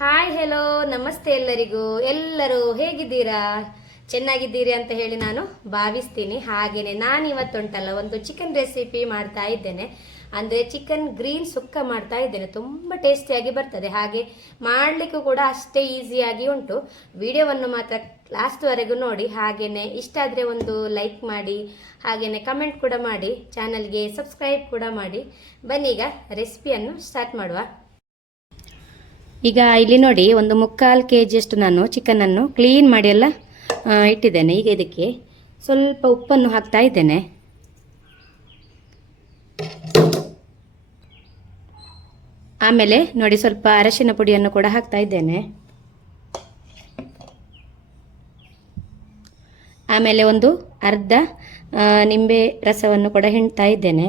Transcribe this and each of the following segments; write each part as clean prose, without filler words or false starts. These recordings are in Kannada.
ಹಾಯ್ ಹೆಲೋ ನಮಸ್ತೆ ಎಲ್ಲರಿಗೂ. ಎಲ್ಲರೂ ಹೇಗಿದ್ದೀರಾ? ಚೆನ್ನಾಗಿದ್ದೀರಿ ಅಂತ ಹೇಳಿ ನಾನು ಭಾವಿಸ್ತೀನಿ. ಹಾಗೇನೆ ನಾನು ಇವತ್ತುಂಟಲ್ಲ ಒಂದು ಚಿಕನ್ ರೆಸಿಪಿ ಮಾಡ್ತಾ ಇದ್ದೇನೆ. ಅಂದರೆ ಚಿಕನ್ ಗ್ರೀನ್ ಸುಕ್ಕ ಮಾಡ್ತಾ ಇದ್ದೇನೆ. ತುಂಬ ಟೇಸ್ಟಿಯಾಗಿ ಬರ್ತದೆ, ಹಾಗೆ ಮಾಡಲಿಕ್ಕೂ ಕೂಡ ಅಷ್ಟೇ ಈಸಿಯಾಗಿ ಉಂಟು. ವಿಡಿಯೋವನ್ನು ಮಾತ್ರ ಲಾಸ್ಟ್ವರೆಗೂ ನೋಡಿ. ಹಾಗೇನೆ ಇಷ್ಟ ಆದರೆ ಒಂದು ಲೈಕ್ ಮಾಡಿ, ಹಾಗೇನೆ ಕಮೆಂಟ್ ಕೂಡ ಮಾಡಿ, ಚಾನಲ್ಗೆ ಸಬ್ಸ್ಕ್ರೈಬ್ ಕೂಡ ಮಾಡಿ. ಬನ್ನಿ ಈಗ ರೆಸಿಪಿಯನ್ನು ಸ್ಟಾರ್ಟ್ ಮಾಡುವ. ಈಗ ಇಲ್ಲಿ ನೋಡಿ, ಒಂದು 3/4 kg ಅಷ್ಟು ನಾನು ಚಿಕನನ್ನು ಕ್ಲೀನ್ ಮಾಡಿ ಎಲ್ಲ ಇಟ್ಟಿದ್ದೇನೆ. ಈಗ ಇದಕ್ಕೆ ಸ್ವಲ್ಪ ಉಪ್ಪನ್ನು ಹಾಕ್ತಾ ಇದ್ದೇನೆ. ಆಮೇಲೆ ನೋಡಿ, ಸ್ವಲ್ಪ ಅರಶಿನ ಪುಡಿಯನ್ನು ಕೂಡ ಹಾಕ್ತಾ ಇದ್ದೇನೆ. ಆಮೇಲೆ ಒಂದು ಅರ್ಧ ನಿಂಬೆ ರಸವನ್ನು ಕೂಡ ಹಿಂಡ್ತಾ ಇದ್ದೇನೆ.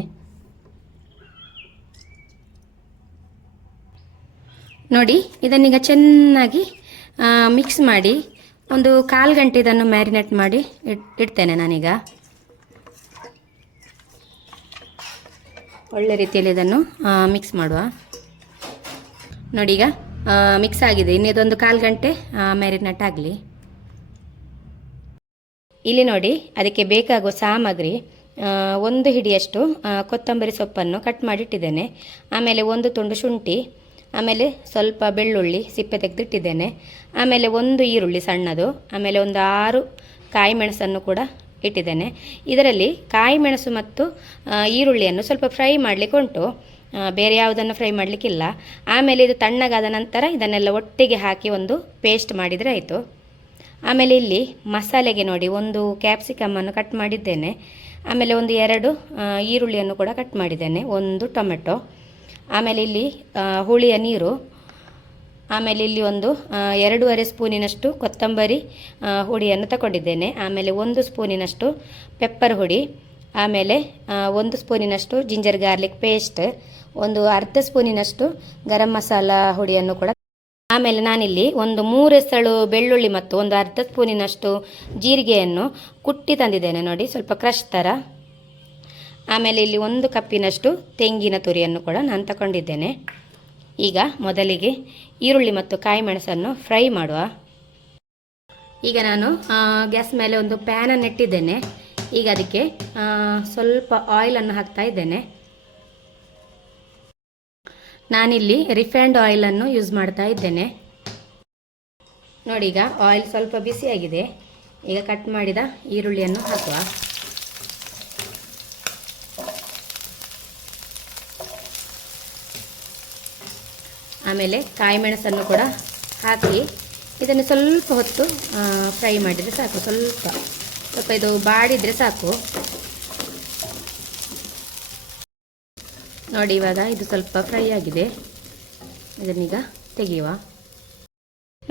ನೋಡಿ, ಇದನ್ನೀಗ ಚೆನ್ನಾಗಿ ಮಿಕ್ಸ್ ಮಾಡಿ ಒಂದು 1/4 ಗಂಟೆ ಇದನ್ನು ಮ್ಯಾರಿನೇಟ್ ಮಾಡಿ ಇಡ್ತೇನೆ ನಾನೀಗ. ಒಳ್ಳೆ ರೀತಿಯಲ್ಲಿ ಇದನ್ನು ಮಿಕ್ಸ್ ಮಾಡುವ. ನೋಡಿ, ಈಗ ಮಿಕ್ಸ್ ಆಗಿದೆ. ಇನ್ನು ಇದೊಂದು 1/4 ಗಂಟೆ ಮ್ಯಾರಿನೇಟ್ ಆಗಲಿ. ಇಲ್ಲಿ ನೋಡಿ, ಅದಕ್ಕೆ ಬೇಕಾಗುವ ಸಾಮಗ್ರಿ: 1 ಹಿಡಿಯಷ್ಟು ಕೊತ್ತಂಬರಿ ಸೊಪ್ಪನ್ನು ಕಟ್ ಮಾಡಿಟ್ಟಿದ್ದೇನೆ. ಆಮೇಲೆ 1 ತುಂಡು ಶುಂಠಿ, ಆಮೇಲೆ ಸ್ವಲ್ಪ ಬೆಳ್ಳುಳ್ಳಿ ಸಿಪ್ಪೆ ತೆಗೆದಿಟ್ಟಿದ್ದೇನೆ. ಆಮೇಲೆ 1 ಈರುಳ್ಳಿ ಸಣ್ಣದು, ಆಮೇಲೆ ಒಂದು 6 ಕಾಯಿ ಮೆಣಸನ್ನು ಕೂಡ ಇಟ್ಟಿದ್ದೇನೆ. ಇದರಲ್ಲಿ ಕಾಯಿ ಮೆಣಸು ಮತ್ತು ಈರುಳ್ಳಿಯನ್ನು ಸ್ವಲ್ಪ ಫ್ರೈ ಮಾಡಲಿಕ್ಕೆ ಉಂಟು, ಬೇರೆ ಯಾವುದನ್ನು ಫ್ರೈ ಮಾಡಲಿಕ್ಕಿಲ್ಲ. ಆಮೇಲೆ ಇದು ತಣ್ಣಗಾದ ನಂತರ ಇದನ್ನೆಲ್ಲ ಒಟ್ಟಿಗೆ ಹಾಕಿ ಒಂದು ಪೇಸ್ಟ್ ಮಾಡಿದರೆ ಆಯಿತು. ಆಮೇಲೆ ಇಲ್ಲಿ ಮಸಾಲೆಗೆ ನೋಡಿ, 1 ಕ್ಯಾಪ್ಸಿಕಮ್ಮನ್ನು ಕಟ್ ಮಾಡಿದ್ದೇನೆ. ಆಮೇಲೆ ಒಂದು 2 ಈರುಳ್ಳಿಯನ್ನು ಕೂಡ ಕಟ್ ಮಾಡಿದ್ದೇನೆ, 1 ಟೊಮೆಟೊ, ಆಮೇಲೆ ಇಲ್ಲಿ ಹುಳಿಯ ನೀರು, ಆಮೇಲೆ ಇಲ್ಲಿ ಒಂದು 2.5 ಸ್ಪೂನಿನಷ್ಟು ಕೊತ್ತಂಬರಿ ಹುಡಿಯನ್ನು ತಗೊಂಡಿದ್ದೇನೆ. ಆಮೇಲೆ 1 ಸ್ಪೂನಿನಷ್ಟು ಪೆಪ್ಪರ್ ಹುಡಿ, ಆಮೇಲೆ 1 ಸ್ಪೂನಿನಷ್ಟು ಜಿಂಜರ್ ಗಾರ್ಲಿಕ್ ಪೇಸ್ಟ್, ಒಂದು ಅರ್ಧ ಸ್ಪೂನಿನಷ್ಟು ಗರಂ ಮಸಾಲ ಹುಡಿಯನ್ನು ಕೂಡ. ಆಮೇಲೆ ನಾನಿಲ್ಲಿ ಒಂದು 3 ಎಸಳು ಬೆಳ್ಳುಳ್ಳಿ ಮತ್ತು ಒಂದು ಅರ್ಧ ಸ್ಪೂನಿನಷ್ಟು ಜೀರಿಗೆಯನ್ನು ಕುಟ್ಟಿ ತಂದಿದ್ದೇನೆ ನೋಡಿ, ಸ್ವಲ್ಪ ಕ್ರಷ್ ಥರ. ಆಮೇಲೆ ಇಲ್ಲಿ 1 ಕಪ್ಪಿನಷ್ಟು ತೆಂಗಿನ ತುರಿಯನ್ನು ಕೂಡ ನಾನು ತಗೊಂಡಿದ್ದೇನೆ. ಈಗ ಮೊದಲಿಗೆ ಈರುಳ್ಳಿ ಮತ್ತು ಕಾಯಿ ಮೆಣಸನ್ನು ಫ್ರೈ ಮಾಡುವ. ಈಗ ನಾನು ಗ್ಯಾಸ್ ಮೇಲೆ ಒಂದು ಪ್ಯಾನನ್ನು ಇಟ್ಟಿದ್ದೇನೆ. ಈಗ ಅದಕ್ಕೆ ಸ್ವಲ್ಪ ಆಯಿಲನ್ನು ಹಾಕ್ತಾ ಇದ್ದೇನೆ. ನಾನಿಲ್ಲಿ ರಿಫೈನ್ಡ್ ಆಯಿಲನ್ನು ಯೂಸ್ ಮಾಡ್ತಾ ಇದ್ದೇನೆ. ನೋಡಿ, ಈಗ ಆಯಿಲ್ ಸ್ವಲ್ಪ ಬಿಸಿಯಾಗಿದೆ. ಈಗ ಕಟ್ ಮಾಡಿದ ಈರುಳ್ಳಿಯನ್ನು ಹಾಕುವ. ಆಮೇಲೆ ಕಾಯಿ ಮೆಣಸನ್ನು ಕೂಡ ಹಾಕಿ ಇದನ್ನು ಸ್ವಲ್ಪ ಹೊತ್ತು ಫ್ರೈ ಮಾಡಿದರೆ ಸಾಕು. ಸ್ವಲ್ಪ ಇದು ಬಾಡಿದರೆ ಸಾಕು. ನೋಡಿ, ಇವಾಗ ಇದು ಸ್ವಲ್ಪ ಫ್ರೈ ಆಗಿದೆ. ಇದನ್ನೀಗ ತೆಗೆಯುವ.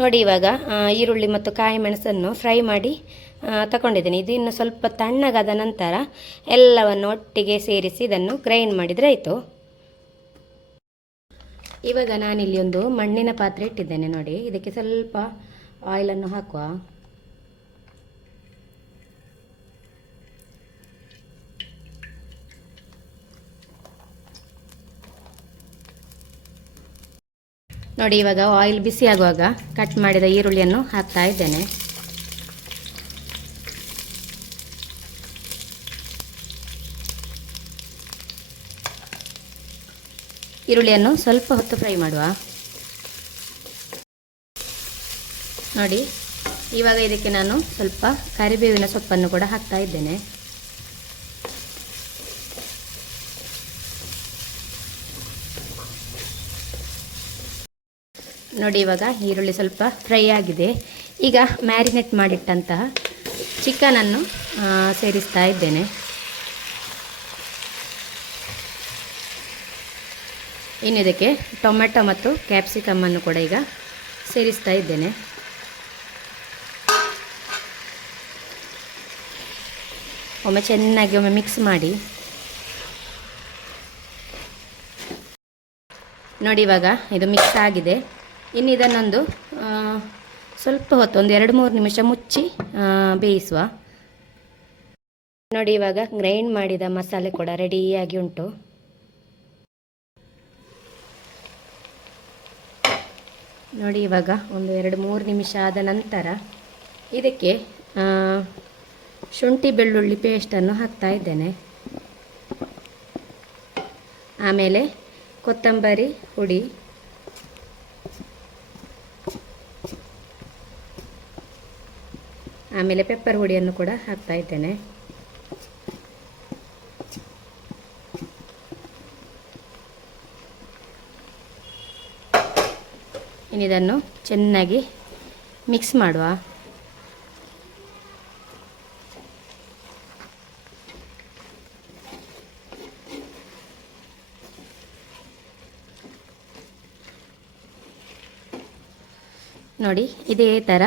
ನೋಡಿ, ಇವಾಗ ಈರುಳ್ಳಿ ಮತ್ತು ಕಾಯಿ ಮೆಣಸನ್ನು ಫ್ರೈ ಮಾಡಿ ತಗೊಂಡಿದ್ದೇನೆ. ಇದು ಇನ್ನು ಸ್ವಲ್ಪ ತಣ್ಣಗಾದ ನಂತರ ಎಲ್ಲವನ್ನು ಒಟ್ಟಿಗೆ ಸೇರಿಸಿ ಇದನ್ನು ಗ್ರೈಂಡ್ ಮಾಡಿದರೆ ಆಯಿತು. ಇವಾಗ ನಾನಿಲ್ಲಿ ಒಂದು ಮಣ್ಣಿನ ಪಾತ್ರೆ ಇಟ್ಟಿದ್ದೇನೆ. ನೋಡಿ, ಇದಕ್ಕೆ ಸ್ವಲ್ಪ ಆಯಿಲನ್ನು ಹಾಕುವ. ನೋಡಿ, ಇವಾಗ ಆಯಿಲ್ ಬಿಸಿ ಆಗುವಾಗ ಕಟ್ ಮಾಡಿದ ಈರುಳ್ಳಿಯನ್ನು ಹಾಕ್ತಾ ಇದ್ದೇನೆ. ಈರುಳ್ಳಿಯನ್ನು ಸ್ವಲ್ಪ ಹೊತ್ತು ಫ್ರೈ ಮಾಡುವ. ನೋಡಿ, ಇವಾಗ ಇದಕ್ಕೆ ನಾನು ಸ್ವಲ್ಪ ಕರಿಬೇವಿನ ಸೊಪ್ಪನ್ನು ಕೂಡ ಹಾಕ್ತಾ ಇದ್ದೇನೆ. ನೋಡಿ, ಇವಾಗ ಈರುಳ್ಳಿ ಸ್ವಲ್ಪ ಫ್ರೈ ಆಗಿದೆ. ಈಗ ಮ್ಯಾರಿನೇಟ್ ಮಾಡಿಟ್ಟಂತಹ ಚಿಕನನ್ನು ಸೇರಿಸ್ತಾ ಇದ್ದೇನೆ. ಇನ್ನು ಇದಕ್ಕೆ ಟೊಮೆಟೊ ಮತ್ತು ಕ್ಯಾಪ್ಸಿಕಮ್ಮನ್ನು ಕೂಡ ಈಗ ಸೇರಿಸ್ತಾ ಇದ್ದೇನೆ. ಚೆನ್ನಾಗಿ ಮಿಕ್ಸ್ ಮಾಡಿ. ನೋಡಿ, ಇವಾಗ ಇದು ಮಿಕ್ಸ್ ಆಗಿದೆ. ಇನ್ನು ಇದನ್ನೊಂದು ಸ್ವಲ್ಪ ಹೊತ್ತು ಒಂದು 2-3 ನಿಮಿಷ ಮುಚ್ಚಿ ಬೇಯಿಸುವ. ನೋಡಿ, ಇವಾಗ ಗ್ರೈಂಡ್ ಮಾಡಿದ ಮಸಾಲೆ ಕೂಡ ರೆಡಿಯಾಗಿ ಉಂಟು. ನೋಡಿ ಇವಾಗ ಒಂದು 2-3 ನಿಮಿಷ ಆದ ನಂತರ ಇದಕ್ಕೆ ಶುಂಠಿ ಬೆಳ್ಳುಳ್ಳಿ ಪೇಸ್ಟನ್ನು ಹಾಕ್ತಾ ಇದ್ದೇನೆ. ಆಮೇಲೆ ಕೊತ್ತಂಬರಿ ಹುಡಿ, ಆಮೇಲೆ ಪೆಪ್ಪರ್ ಹುಡಿಯನ್ನು ಕೂಡ ಹಾಕ್ತಾ ಇದ್ದೇನೆ. ಇನ್ನಿದನ್ನು ಚೆನ್ನಾಗಿ ಮಿಕ್ಸ್ ಮಾಡುವ. ನೋಡಿ ಇದೇ ಥರ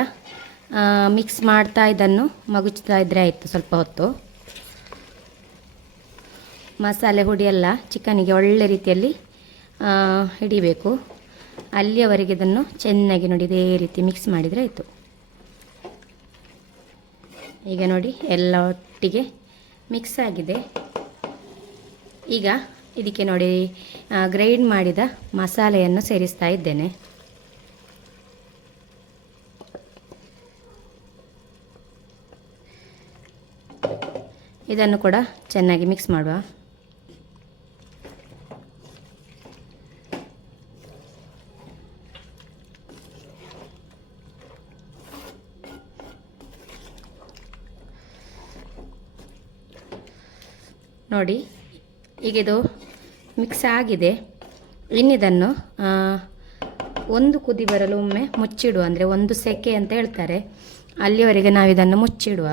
ಮಿಕ್ಸ್ ಮಾಡ್ತಾ ಇದನ್ನು ಮಗುಚ್ತಾ ಇದ್ದರೆ ಆಯಿತು. ಸ್ವಲ್ಪ ಹೊತ್ತು ಮಸಾಲೆ ಹುಡಿ ಎಲ್ಲ ಚಿಕನಿಗೆ ಒಳ್ಳೆ ರೀತಿಯಲ್ಲಿ ಹಿಡಿಬೇಕು. ಅಲ್ಲಿಯವರೆಗೆ ಇದನ್ನು ಚೆನ್ನಾಗಿ ನೋಡಿ ಇದೇ ರೀತಿ ಮಿಕ್ಸ್ ಮಾಡಿದರೆ ಆಯಿತು. ಈಗ ನೋಡಿ ಎಲ್ಲ ಒಟ್ಟಿಗೆ ಮಿಕ್ಸ್ ಆಗಿದೆ. ಈಗ ಇದಕ್ಕೆ ನೋಡಿ ಗ್ರೈಂಡ್ ಮಾಡಿದ ಮಸಾಲೆಯನ್ನು ಸೇರಿಸ್ತಾ ಇದ್ದೇನೆ. ಇದನ್ನು ಕೂಡ ಚೆನ್ನಾಗಿ ಮಿಕ್ಸ್ ಮಾಡುವ. ನೋಡಿ ಈಗ ಇದು ಮಿಕ್ಸ್ ಆಗಿದೆ. ಇನ್ನಿದನ್ನು ಒಂದು ಕುದಿ ಬರಲು ಒಮ್ಮೆ ಮುಚ್ಚಿಡುವ. ಅಂದರೆ 1 ಸೆಕೆ ಅಂತ ಹೇಳ್ತಾರೆ, ಅಲ್ಲಿವರೆಗೆ ನಾವಿದನ್ನು ಮುಚ್ಚಿಡುವ.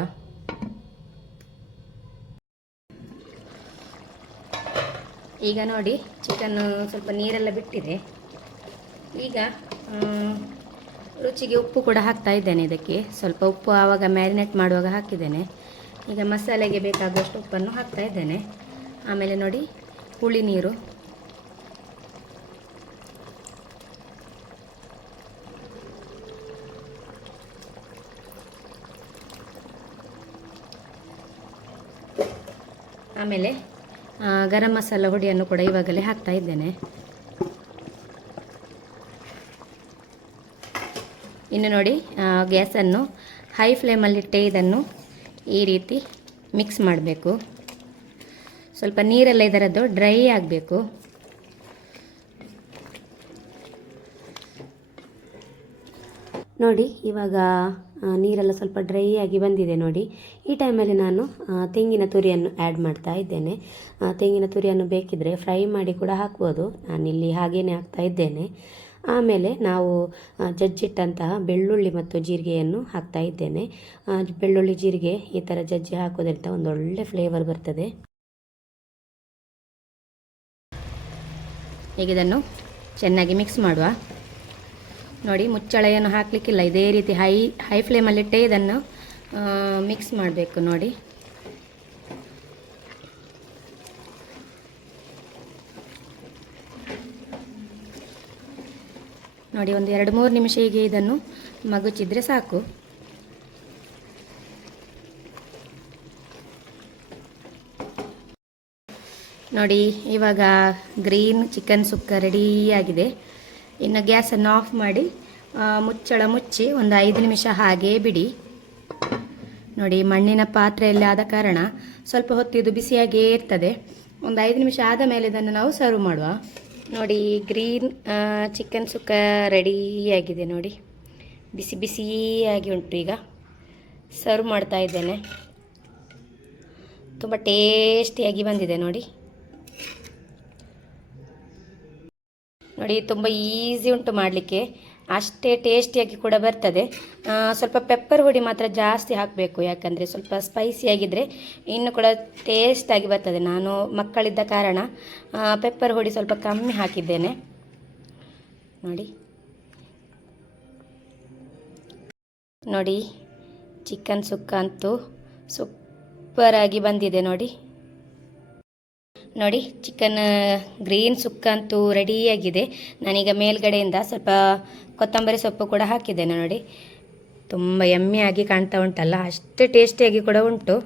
ಈಗ ನೋಡಿ ಚಿಕನ್ನು ಸ್ವಲ್ಪ ನೀರೆಲ್ಲ ಬಿಟ್ಟಿದೆ. ಈಗ ರುಚಿಗೆ ಉಪ್ಪು ಕೂಡ ಹಾಕ್ತಾ ಇದ್ದೇನೆ. ಇದಕ್ಕೆ ಸ್ವಲ್ಪ ಉಪ್ಪು ಆವಾಗ ಮ್ಯಾರಿನೇಟ್ ಮಾಡುವಾಗ ಹಾಕಿದ್ದೇನೆ. ಈಗ ಮಸಾಲೆಗೆ ಬೇಕಾಗುವಷ್ಟು ಉಪ್ಪನ್ನು ಹಾಕ್ತಾ ಇದ್ದೇನೆ. ಆಮೇಲೆ ನೋಡಿ ಹುಳಿ ನೀರು, ಆಮೇಲೆ ಗರಂ ಮಸಾಲ ಹುಡಿಯನ್ನು ಕೂಡ ಇವಾಗಲೇ ಹಾಕ್ತಾ ಇದ್ದೇನೆ. ಇನ್ನು ನೋಡಿ ಗ್ಯಾಸನ್ನು ಹೈ ಫ್ಲೇಮಲ್ಲಿಟ್ಟೆ ಇದನ್ನು ಈ ರೀತಿ ಮಿಕ್ಸ್ ಮಾಡಬೇಕು. ಸ್ವಲ್ಪ ನೀರೆಲ್ಲ ಇದರದ್ದು ಡ್ರೈ ಆಗಬೇಕು. ನೋಡಿ ಇವಾಗ ನೀರೆಲ್ಲ ಸ್ವಲ್ಪ ಡ್ರೈ ಆಗಿ ಬಂದಿದೆ. ನೋಡಿ ಈ ಟೈಮಲ್ಲಿ ನಾನು ತೆಂಗಿನ ತುರಿಯನ್ನು ಆ್ಯಡ್ ಮಾಡ್ತಾ ಇದ್ದೇನೆ. ತೆಂಗಿನ ತುರಿಯನ್ನು ಬೇಕಿದ್ದರೆ ಫ್ರೈ ಮಾಡಿ ಕೂಡ ಹಾಕ್ಬೋದು. ನಾನಿಲ್ಲಿ ಹಾಗೇನೆ ಹಾಕ್ತಾ ಇದ್ದೇನೆ. ಆಮೇಲೆ ನಾವು ಜಜ್ಜಿಟ್ಟಂತಹ ಬೆಳ್ಳುಳ್ಳಿ ಮತ್ತು ಜೀರಿಗೆಯನ್ನು ಹಾಕ್ತಾ ಇದ್ದೇನೆ. ಬೆಳ್ಳುಳ್ಳಿ ಜೀರಿಗೆ ಈ ಥರ ಜಜ್ಜಿ ಹಾಕೋದ್ರಿಂದ ಒಂದು ಒಳ್ಳೆ ಫ್ಲೇವರ್ ಬರ್ತದೆ. ಈಗ ಇದನ್ನು ಚೆನ್ನಾಗಿ ಮಿಕ್ಸ್ ಮಾಡುವ. ನೋಡಿ ಮುಚ್ಚಳೆಯನ್ನು ಹಾಕಲಿಕ್ಕಿಲ್ಲ, ಇದೇ ರೀತಿ ಹೈ ಫ್ಲೇಮಲ್ಲಿಟ್ಟೆ ಇದನ್ನು ಮಿಕ್ಸ್ ಮಾಡಬೇಕು. ನೋಡಿ ನೋಡಿ ಒಂದು 2-3 ನಿಮಿಷ ಹೀಗೆ ಇದನ್ನು ಮಗುಚಿದ್ರೆ ಸಾಕು. ನೋಡಿ ಇವಾಗ ಗ್ರೀನ್ ಚಿಕನ್ ಸುಕ್ಕ ರೆಡಿಯಾಗಿದೆ. ಇನ್ನು ಗ್ಯಾಸನ್ನು ಆಫ್ ಮಾಡಿ ಮುಚ್ಚಳ ಮುಚ್ಚಿ ಒಂದು 5 ನಿಮಿಷ ಹಾಗೇ ಬಿಡಿ. ನೋಡಿ ಮಣ್ಣಿನ ಪಾತ್ರೆಯಲ್ಲಿ ಆದ ಕಾರಣ ಸ್ವಲ್ಪ ಹೊತ್ತು ಇದು ಬಿಸಿಯಾಗೇ ಇರ್ತದೆ. ಒಂದು 5 ನಿಮಿಷ ಆದ ಮೇಲೆ ಇದನ್ನು ನಾವು ಸರ್ವ್ ಮಾಡುವ. ನೋಡಿ ಗ್ರೀನ್ ಚಿಕನ್ ಸುಕ್ಕ ರೆಡಿಯಾಗಿದೆ. ನೋಡಿ ಬಿಸಿ ಬಿಸಿಯಾಗಿ ಉಂಟು. ಈಗ ಸರ್ವ್ ಮಾಡ್ತಾ ಇದ್ದೇನೆ. ತುಂಬ ಟೇಸ್ಟಿಯಾಗಿ ಬಂದಿದೆ. ನೋಡಿ ನೋಡಿ ತುಂಬ ಈಸಿ ಉಂಟು ಮಾಡಲಿಕ್ಕೆ, ಅಷ್ಟೇ ಟೇಸ್ಟಿಯಾಗಿ ಕೂಡ ಬರ್ತದೆ. ಸ್ವಲ್ಪ ಪೆಪ್ಪರ್ ಹುಡಿ ಮಾತ್ರ ಜಾಸ್ತಿ ಹಾಕಬೇಕು, ಯಾಕಂದರೆ ಸ್ವಲ್ಪ ಸ್ಪೈಸಿಯಾಗಿದ್ದರೆ ಇನ್ನು ಕೂಡ ಟೇಸ್ಟಾಗಿ ಬರ್ತದೆ. ನಾನು ಮಕ್ಕಳಿದ್ದ ಕಾರಣ ಪೆಪ್ಪರ್ ಹುಡಿ ಸ್ವಲ್ಪ ಕಮ್ಮಿ ಹಾಕಿದ್ದೇನೆ. ನೋಡಿ ನೋಡಿ ಚಿಕನ್ ಸುಕ್ಕ ಅಂತೂ ಸೂಪರಾಗಿ ಬಂದಿದೆ. ನೋಡಿ ನೋಡಿ ಚಿಕನ್ ಗ್ರೀನ್ ಸುಕ್ಕ ಅಂತೂ ರೆಡಿಯಾಗಿದೆ. ನಾನೀಗ ಮೇಲ್ಗಡೆಯಿಂದ ಸ್ವಲ್ಪ ಕೊತ್ತಂಬರಿ ಸೊಪ್ಪು ಕೂಡ ಹಾಕಿದ್ದೇನೆ. ನೋಡಿ ತುಂಬ ಯಮ್ಮಿಯಾಗಿ ಕಾಣ್ತಾ ಉಂಟಲ್ಲ, ಅಷ್ಟೇ ಟೇಸ್ಟಿಯಾಗಿ ಕೂಡ ಉಂಟು.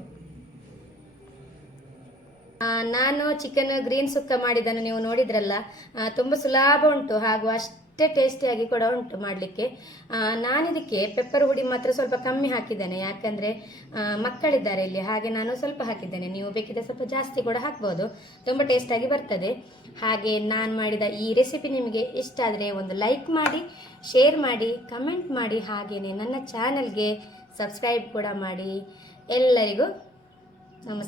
ನಾನು ಚಿಕನ್ ಗ್ರೀನ್ ಸುಕ್ಕ ಮಾಡಿದ್ದನ್ನು ನೀವು ನೋಡಿದ್ರಲ್ಲ, ತುಂಬ ಸುಲಭ ಉಂಟು ಹಾಗೂ ಟೇಸ್ಟಿಯಾಗಿ ಕೂಡ ಉಂಟು ಮಾಡಲಿಕ್ಕೆ. ನಾನಿದಕ್ಕೆ ಪೆಪ್ಪರ್ ಹುಡಿ ಮಾತ್ರ ಸ್ವಲ್ಪ ಕಮ್ಮಿ ಹಾಕಿದ್ದೇನೆ, ಯಾಕಂದರೆ ಮಕ್ಕಳಿದ್ದಾರೆ ಇಲ್ಲಿ, ಹಾಗೆ ನಾನು ಸ್ವಲ್ಪ ಹಾಕಿದ್ದೇನೆ. ನೀವು ಬೇಕಿದ್ರೆ ಸ್ವಲ್ಪ ಜಾಸ್ತಿ ಕೂಡ ಹಾಕ್ಬೋದು, ತುಂಬ ಟೇಸ್ಟಾಗಿ ಬರ್ತದೆ. ಹಾಗೆ ನಾನು ಮಾಡಿದ ಈ ರೆಸಿಪಿ ನಿಮಗೆ ಇಷ್ಟ ಆದರೆ ಒಂದು ಲೈಕ್ ಮಾಡಿ, ಶೇರ್ ಮಾಡಿ, ಕಮೆಂಟ್ ಮಾಡಿ, ಹಾಗೆಯೇ ನನ್ನ ಚಾನಲ್ಗೆ ಸಬ್ಸ್ಕ್ರೈಬ್ ಕೂಡ ಮಾಡಿ. ಎಲ್ಲರಿಗೂ ನಮಸ್ತೆ.